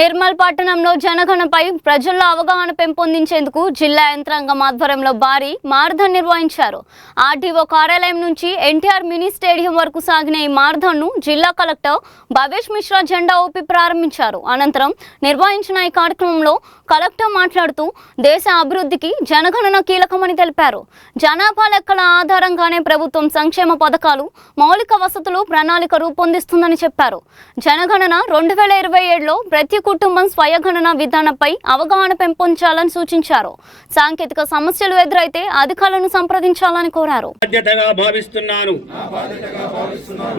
నిర్మల్ పట్టణంలో జనగణనపై ప్రజల్లో అవగాహన పెంపొందించేందుకు జిల్లా యంత్రాంగం ఆధ్వర్యంలో భారీ మారథాన్ నిర్వహించారు. ఆర్డీఓ కార్యాలయం నుంచి ఎన్టీఆర్ మినీ స్టేడియం వరకు సాగిన ఈ మారథాన్ను జిల్లా కలెక్టర్ భవేష్ మిశ్రా జెండా ఊపి ప్రారంభించారు. అనంతరం నిర్వహించిన ఈ కార్యక్రమంలో కలెక్టర్ మాట్లాడుతూ దేశ అభివృద్ధికి జనగణన కీలకమని తెలిపారు. జనాభా లెక్కల ఆధారంగానే ప్రభుత్వం సంక్షేమ పథకాలు, మౌలిక వసతులు, ప్రణాళిక రూపొందిస్తుందని చెప్పారు. జనగణన 2027లో ప్రతి కుటుంబం స్వయగణన విధానంపై అవగాహన పెంపొందించాలని సూచించారు. సాంకేతిక సమస్యలు ఎదురైతే అధికారులను సంప్రదించాలని కోరారు. బాధ్యతగా భావిస్తున్నాను.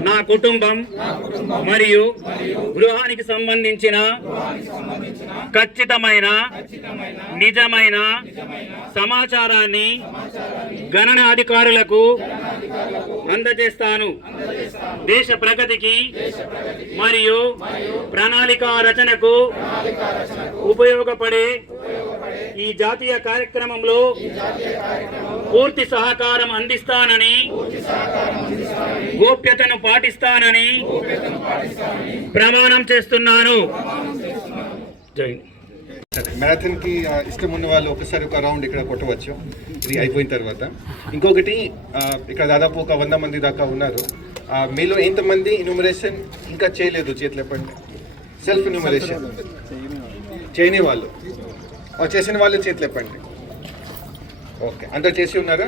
నా కుటుంబం మరియు గృహానికి సంబంధించిన ఖచ్చితమైన నిజమైన సమాచారాన్ని గణన అధికారులకు అందజేస్తాను. దేశ ప్రగతికి మరియు ప్రణాళిక రచనకు ఉపయోగపడే ఈ జాతీయ కార్యక్రమంలో పూర్తి సహకారం అందిస్తానని, గోప్యతను పాటిస్తానని ప్రమాణం చేస్తున్నాను. మ్యారథాన్ కి ఇష్టం ఉన్న వాళ్ళు ఒకసారి ఒక రౌండ్ ఇక్కడ కొట్టవచ్చు ఇది అయిపోయిన తర్వాత. ఇంకొకటి ఇక్కడ దాదాపు ఒక 100 మంది దాకా ఉన్నారు. మీలో ఎంతమంది ఇన్యూమరేషన్ ఇంకా చేయలేదు చేతులు చెప్పండి. సెల్ఫ్ ఇన్యూమరేషన్ చేయని వాళ్ళు, చేసిన వాళ్ళు చేతులు చెప్పండి. ఓకే, అందరు చేసి ఉన్నారా?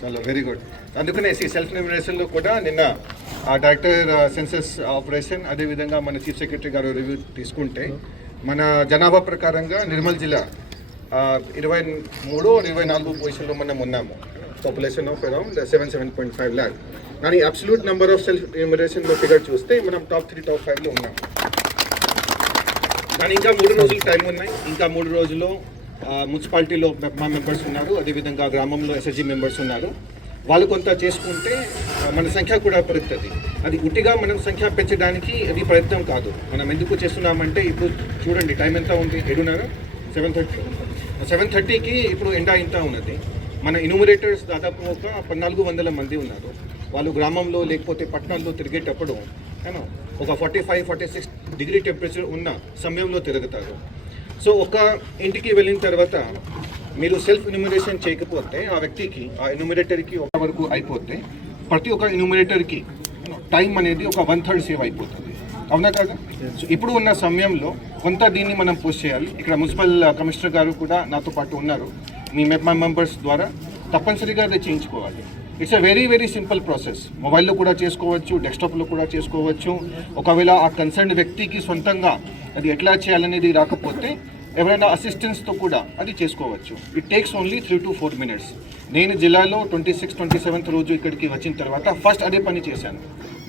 చాలా వెరీ గుడ్. అందుకనే సెల్ఫ్ ఇన్యూమరేషన్లో కూడా నిన్న డైరెక్టర్ సెన్సస్ ఆపరేషన్ అదేవిధంగా మన చీఫ్ సెక్రటరీ గారు రివ్యూ తీసుకుంటే మన జనాభా ప్రకారంగా నిర్మల్ జిల్లా 23-24 పొజిషన్లో మనం ఉన్నాము. Population of around 7.5 lakh. కానీ అబ్సల్యూట్ నెంబర్ ఆఫ్ సెల్ఫ్ ఇన్యూమరేషన్లో ఫిగర్ చూస్తే మనం టాప్ 3, టాప్ 5లో ఉన్నాం. కానీ ఇంకా 3 రోజులు టైం ఉన్నాయి. ఇంకా 3 రోజుల్లో మున్సిపాలిటీలో మా మెంబర్స్ ఉన్నారు, అదేవిధంగా గ్రామంలో ఎస్ఎస్జీ మెంబర్స్ ఉన్నారు. వాళ్ళు కొంత చేసుకుంటే మన సంఖ్య కూడా పెరుగుతుంది. అది ఉట్టిగా మనం సంఖ్య పెంచడానికి అది ప్రయత్నం కాదు. మనం ఎందుకు చేస్తున్నామంటే ఇప్పుడు చూడండి టైం ఎంత ఉంది, 7:30, 7:30కి ఇప్పుడు ఎండా ఇంత ఉన్నది. మన ఇన్యూమరేటర్స్ దాదాపు ఒక 1400 మంది ఉన్నారు. వాళ్ళు గ్రామంలో లేకపోతే పట్టణాల్లో తిరిగేటప్పుడు ఒక 45-46 డిగ్రీ టెంపరేచర్ ఉన్న సమయంలో తిరుగుతారు. సో ఒక ఇంటికి వెళ్ళిన తర్వాత మీరు సెల్ఫ్ ఇన్యూమరేషన్ చేయకపోతే ఆ వ్యక్తికి, ఆ ఇన్యూమరేటర్కి ఒక వరకు అయిపోతే ప్రతి ఒక్క ఇన్యూమరేటర్కి టైం అనేది ఒక 1/3 సేవ్ అయిపోతుంది. అవునా కాదా? సో ఇప్పుడు ఉన్న సమయంలో కొంత దీన్ని మనం పోస్ట్ చేయాలి. ఇక్కడ మున్సిపల్ కమిషనర్ గారు కూడా నాతో పాటు ఉన్నారు. మీ మెంబర్స్ ద్వారా తప్పనిసరిగా అది చేయించుకోవాలి. It's a very very simple process. మొబైల్లో కూడా చేసుకోవచ్చు, డెస్క్టాప్లో కూడా చేసుకోవచ్చు. ఒకవేళ ఆ కన్సర్న్ వ్యక్తికి సొంతంగా అది ఎట్లా చేయాలనేది రాకపోతే ఎవరైనా అసిస్టెన్స్తో కూడా అది చేసుకోవచ్చు. It takes only 3 to 4 minutes. నేను జిల్లాలో 26-27th రోజు ఇక్కడికి వచ్చిన తర్వాత ఫస్ట్ అదే పని చేశాను.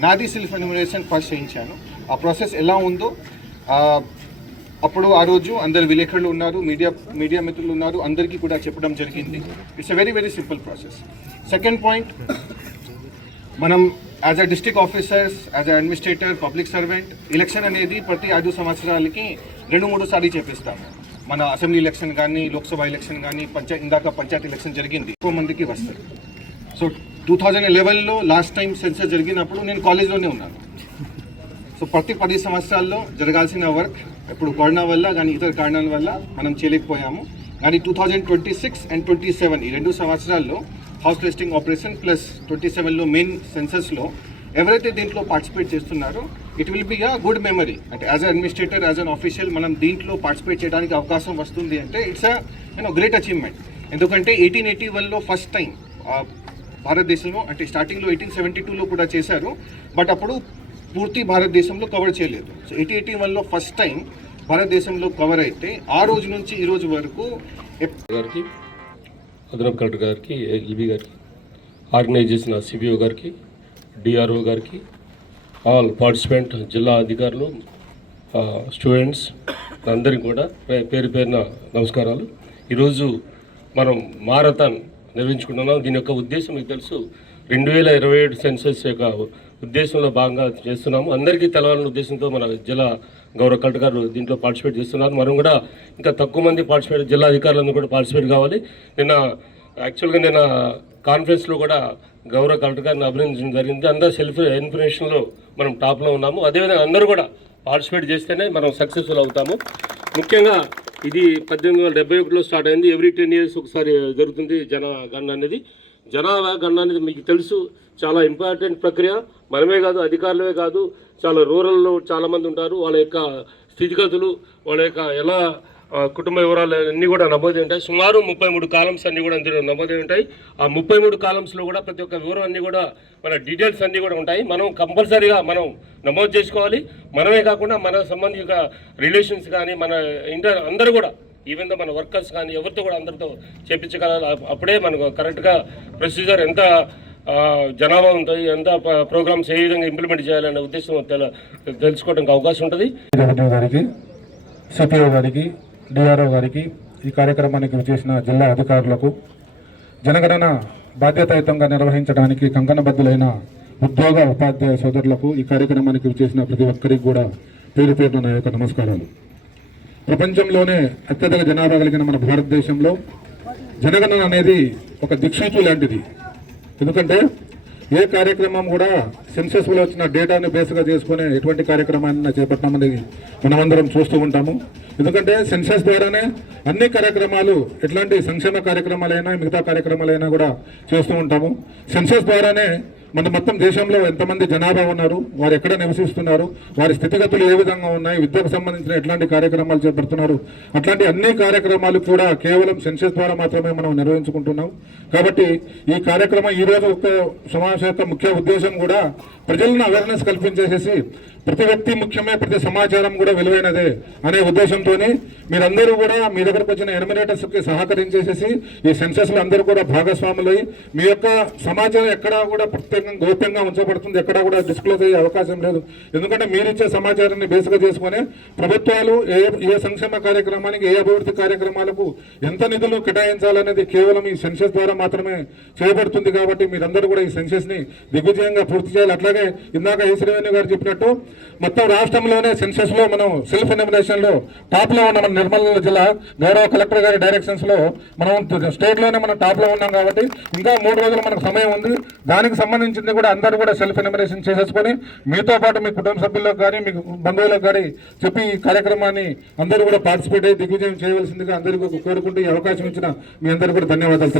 నాది సెల్ఫ్ ఇన్యూమరేషన్ ఫస్ట్ చేయించాను. ఆ ప్రాసెస్ ఎలా ఉందో అప్పుడు ఆ రోజు అందరు విలేకరులు ఉన్నారు, మీడియా మిత్రులు ఉన్నారు, అందరికీ కూడా చెప్పడం జరిగింది. It's a very very simple process. Second point, మనం as a district officers, as a administrator, public servant, election అనేది ప్రతి 5 సంవత్సరాలకి 2-3 సార్లు చేపిస్తాము. మన అసెంబ్లీ ఎలక్షన్ కానీ, లోక్సభ ఎలక్షన్ కానీ, ఇందాక పంచాయతీ ఎలక్షన్ జరిగింది, ఎక్కువ మందికి వస్తారు. సో 2011లో లాస్ట్ టైం సెన్సస్ జరిగినప్పుడు నేను కాలేజ్లోనే ఉన్నాను. సో ప్రతి 10 సంవత్సరాల్లో జరగాల్సిన వర్క్ ఇప్పుడు కరోనా వల్ల కానీ ఇతర కారణాల వల్ల మనం చేయలేకపోయాము. కానీ 2026 and 27 ఈ 2 సంవత్సరాల్లో హౌస్ లిస్టింగ్ ఆపరేషన్ ప్లస్ 27లో మెయిన్ సెన్సస్లో ఎవరైతే దీంట్లో పార్టిసిపేట్ చేస్తున్నారో it will be a good memory. అంటే as a administrator, as an official మనం దీంట్లో పార్టిసిపేట్ చేయడానికి అవకాశం వస్తుంది అంటే ఇట్స్ అ గ్రేట్ అచీవ్మెంట్. ఎందుకంటే 1881లో ఫస్ట్ టైం భారతదేశంలో, అంటే స్టార్టింగ్లో 1872లో కూడా చేశారు, బట్ అప్పుడు పూర్తి భారతదేశంలో కవర్ చేయలేదు. సో 1881లో ఫస్ట్ టైం భారతదేశంలో కవర్ అయితే ఆ రోజు నుంచి ఈ రోజు వరకు గారికి, అదనపు కలెక్టర్ గారికి, ఎల్బీ గారికి, ఆర్గనైజ్ చేసిన సిబిఓ గారికి, డిఆర్ఓ గారికి, ఆల్ పార్టిసిపెంట్ జిల్లా అధికారులు, స్టూడెంట్స్ అందరికీ కూడా పేరు పేరున నమస్కారాలు. ఈరోజు మనం మారథాన్ నిర్వహించుకుంటున్నాం. దీని యొక్క ఉద్దేశం మీకు తెలుసు, 2027 సెన్సస్ యొక్క ఉద్దేశంలో భాగంగా చేస్తున్నాము. అందరికీ తెలవాలనే ఉద్దేశంతో మన జిల్లా గౌరవ కలెక్టర్ గారు దీంట్లో పార్టిసిపేట్ చేస్తున్నారు. మనం కూడా ఇంకా తక్కువ మంది పార్టిసిపేట్, జిల్లా అధికారులందరూ కూడా పార్టిసిపేట్ కావాలి. నిన్న కాన్ఫరెన్స్లో కూడా గౌరవ కలెక్టర్ గారిని అభినందించడం జరిగింది. అందరూ సెల్ఫ్ ఇన్ఫర్మేషన్లో మనం టాప్లో ఉన్నాము. అదేవిధంగా అందరూ కూడా పార్టిసిపేట్ చేస్తేనే మనం సక్సెస్ఫుల్ అవుతాము. ముఖ్యంగా ఇది 1871లో స్టార్ట్ అయింది. ఎవ్రీ 10 years ఒకసారి జరుగుతుంది జనగణన అనేది. జనాభా గణన అనేది మీకు తెలుసు, చాలా ఇంపార్టెంట్ ప్రక్రియ. మనమే కాదు, అధికారులే కాదు, చాలా రూరల్లో చాలామంది ఉంటారు. వాళ్ళ యొక్క స్థితిగతులు, వాళ్ళ యొక్క ఎలా కుటుంబ వివరాలు అన్నీ కూడా నమోదై ఉంటాయి. సుమారు 33 కాలమ్స్ అన్నీ కూడా అందులో నమోదై ఉంటాయి. ఆ 33 కాలమ్స్లో కూడా ప్రతి ఒక్క వివరం అన్నీ కూడా మన డీటెయిల్స్ అన్నీ కూడా ఉంటాయి. మనం కంపల్సరీగా మనం నమోదు చేసుకోవాలి. మనమే కాకుండా మన సంబంధిత రిలేషన్స్ కానీ మన అందరూ కూడా, ఈవెన్ దో మన వర్కర్స్ కానీ ఎవరితో కూడా అందరితో చేపించగలాలి. అప్పుడే మనకు కరెక్ట్గా ప్రొసీజర్ ఎంత జనాభా ఉంటుంది, ఎంత ప్రోగ్రామ్స్ ఏ విధంగా ఇంప్లిమెంట్ చేయాలనే ఉద్దేశం తెలుసుకోవడానికి అవకాశం ఉంటుంది. గారికి, సిపిఓ గారికి, డిఆర్ఓ గారికి, ఈ కార్యక్రమానికి విచ్చేసిన జిల్లా అధికారులకు, జనగణన బాధ్యతాయుతంగా నిర్వహించడానికి కంకణబద్ధులైన ఉద్యోగ ఉపాధ్యాయ సోదరులకు, ఈ కార్యక్రమానికి విచ్చేసిన ప్రతి ఒక్కరికి కూడా పేరు పేరున నా యొక్క నమస్కారాలు. ప్రపంచంలోనే అత్యధిక జనాభా కలిగిన మన భారతదేశంలో జనగణన అనేది ఒక దిక్సూచి లాంటిది. ఎందుకంటే ఏ కార్యక్రమం కూడా సెన్సెస్లో వచ్చిన డేటాను బేస్గా చేసుకునే ఎటువంటి కార్యక్రమాన్ని చేపట్టామని మనమందరం చూస్తూ ఉంటాము. ఎందుకంటే సెన్సెస్ ద్వారానే అన్ని కార్యక్రమాలు, ఎట్లాంటి సంక్షేమ కార్యక్రమాలైనా మిగతా కార్యక్రమాలైనా కూడా చేస్తూ ఉంటాము. సెన్సెస్ ద్వారానే మన మొత్తం దేశంలో ఎంతమంది జనాభా ఉన్నారు, వారు ఎక్కడ నివసిస్తున్నారు, వారి స్థితిగతులు ఏ విధంగా ఉన్నాయి, విద్యకు సంబంధించిన ఎట్లాంటి కార్యక్రమాలు చేపడుతున్నారు, అట్లాంటి అన్ని కార్యక్రమాలు కూడా కేవలం సెన్సెస్ ద్వారా మాత్రమే మనం నిర్వహించుకుంటున్నాం. కాబట్టి ఈ కార్యక్రమం ఈరోజు ఒక సమావేశం యొక్క ముఖ్య ఉద్దేశం కూడా ప్రజలను అవేర్నెస్ కల్పించేసేసి ప్రతి వ్యక్తి ముఖ్యమే, ప్రతి సమాచారం కూడా విలువైనదే అనే ఉద్దేశంతో మీరందరూ కూడా మీ దగ్గరకు వచ్చిన ఎనిమినేటర్స్కి సహకరించేసేసి ఈ సెన్సెస్లో అందరూ కూడా భాగస్వాములై మీ యొక్క సమాచారం ఎక్కడా కూడా ప్రత్యేకంగా గోప్యంగా ఉంచబడుతుంది, ఎక్కడా కూడా డిస్క్లోజ్ అయ్యే అవకాశం లేదు. ఎందుకంటే మీరిచ్చే సమాచారాన్ని బేస్గా చేసుకుని ప్రభుత్వాలు ఏ సంక్షేమ కార్యక్రమానికి, ఏ అభివృద్ధి కార్యక్రమాలకు ఎంత నిధులు కేటాయించాలనేది కేవలం ఈ సెన్సెస్ ద్వారా మాత్రమే చేయబడుతుంది. కాబట్టి మీరందరూ కూడా ఈ సెన్సెస్ని దిగ్విజయంగా పూర్తి చేయాలి. అట్లాగే ఇందాక ఈ శ్రీవేణి గారు చెప్పినట్టు మొత్తం రాష్ట్రంలోనే సెన్సెస్లో మనం సెల్ఫ్ ఎన్యూమరేషన్లో టాప్లో ఉన్న మన నిర్మల్ జిల్లా గౌరవ కలెక్టర్ గారి డైరెక్షన్స్లో మనం స్టేట్లోనే మనం టాప్లో ఉన్నాం. కాబట్టి ఇంకా 3 రోజులు మనకు సమయం ఉంది. దానికి సంబంధించింది కూడా అందరూ కూడా సెల్ఫ్ ఎన్యూమరేషన్ చేసేసుకొని మీతో పాటు మీ కుటుంబ సభ్యులకు కానీ మీ బంధువులకు కానీ చెప్పి ఈ కార్యక్రమాన్ని అందరూ కూడా పార్టిసిపేట్ అయ్యి దిగ్విజయం చేయవలసిందిగా అందరికీ కోరుకుంటూ ఈ అవకాశం ఇచ్చిన మీ అందరూ కూడా ధన్యవాదాలు.